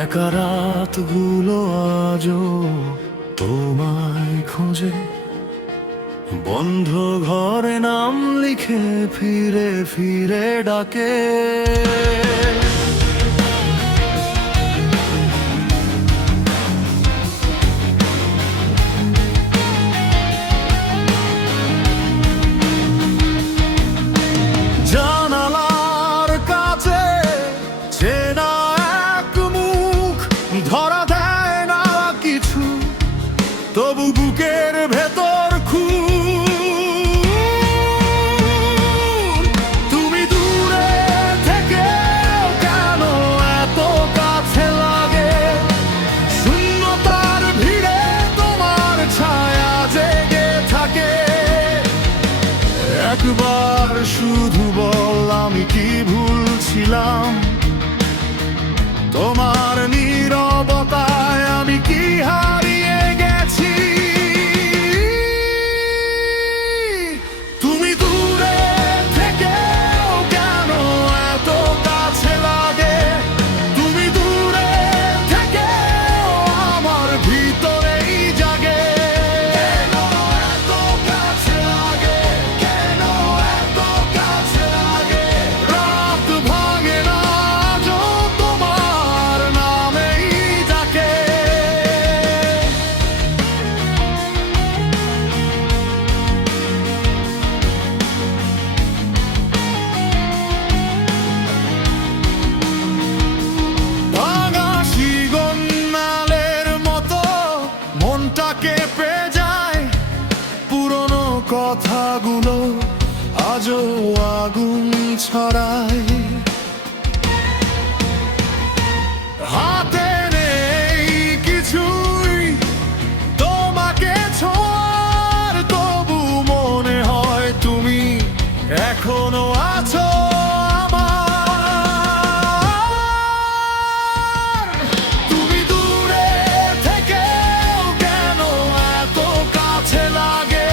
একা রাতগুলো আজও তোমায় খোঁজে, বন্ধ ঘরে নাম লিখে ফিরে ফিরে ডাকে। জানালার কাছে চেনা এক মুখ, ধরা দেয় না কিছু, তবু বুকের ভেতর খুন। তুমি দূরে থেকে কেন এত কাছে লাগে? শূন্যতার ভিড়ে তোমার ছায়া জেগে থাকে। একবার শুধু বল, আমি কি ভুল ছিলাম? তোমার নীরবতায় আমি কি হারিয়ে গেছি? তুমি দূরে থেকেও কেন এত কাছে লাগে? তুমি দূরে থেকেও আমার ভিতরেই জাগে। কেন এত কাছে লাগে? কেন এত কাছে লাগে? রাত ভাঙে না আজও তোমার নামেই ডাকে। ভাঙা শিকল-নালের মতো মনটা কেঁপে যায়, পুরনো কথাগুলো আজও আগুন ছড়ায়। হাতে নেই কিছুই তোমাকে ছোঁয়ার, তবু মনে হয় তুমি এখনো আছো আমার। তুমি দূরে থেকেও কেন এত কাছে লাগে?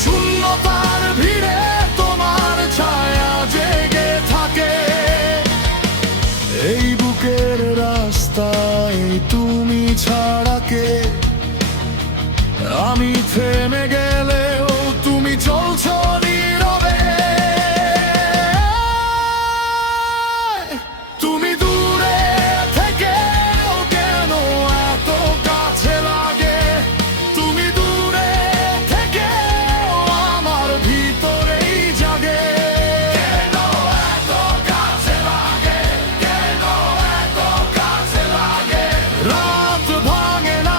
শূন্যতার ভিড়ে তোমার ছায়া জেগে থাকে। এই বুকের রাস্তায় তুমি ছাড়া কে? আমি থেমে গেলেও তুমি চলছো নীরবে। তুমি দূরে থেকেও কেন এত কাছে লাগে? তুমি দূরে থেকেও আমার ভিতরেই জাগে। কেন এত কাছে লাগে? কেন এত কাছে লাগে? রাত ভাঙে না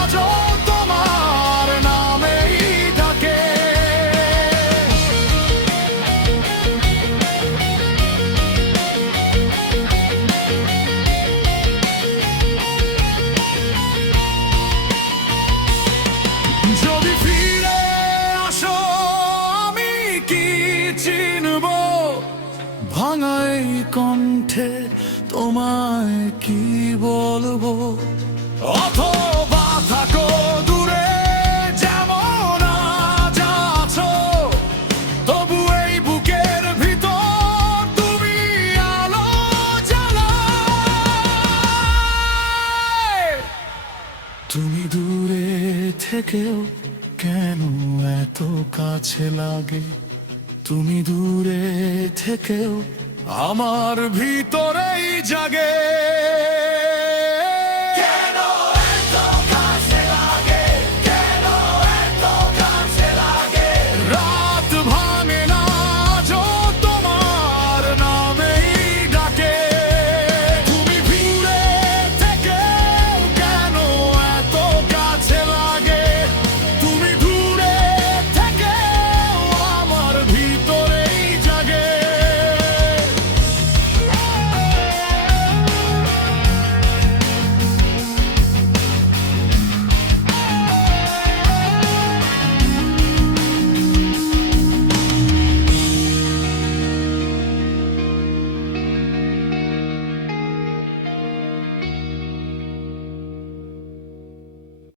আজও তোমার নামেই ডাকে। যদি ফিরে আসো আমি কি চিনব? ভাঙা এই কণ্ঠে তোমায় কি বলবো? অথবা থাকো দূরে যেমন আজ আছো, তবু এই বুকের ভিতর তুমি আলো জ্বালায়। তুমি দূরে থেকেও কেন এত কাছে লাগে? তুমি দূরে থেকেও আমার ভিতরেই জাগে।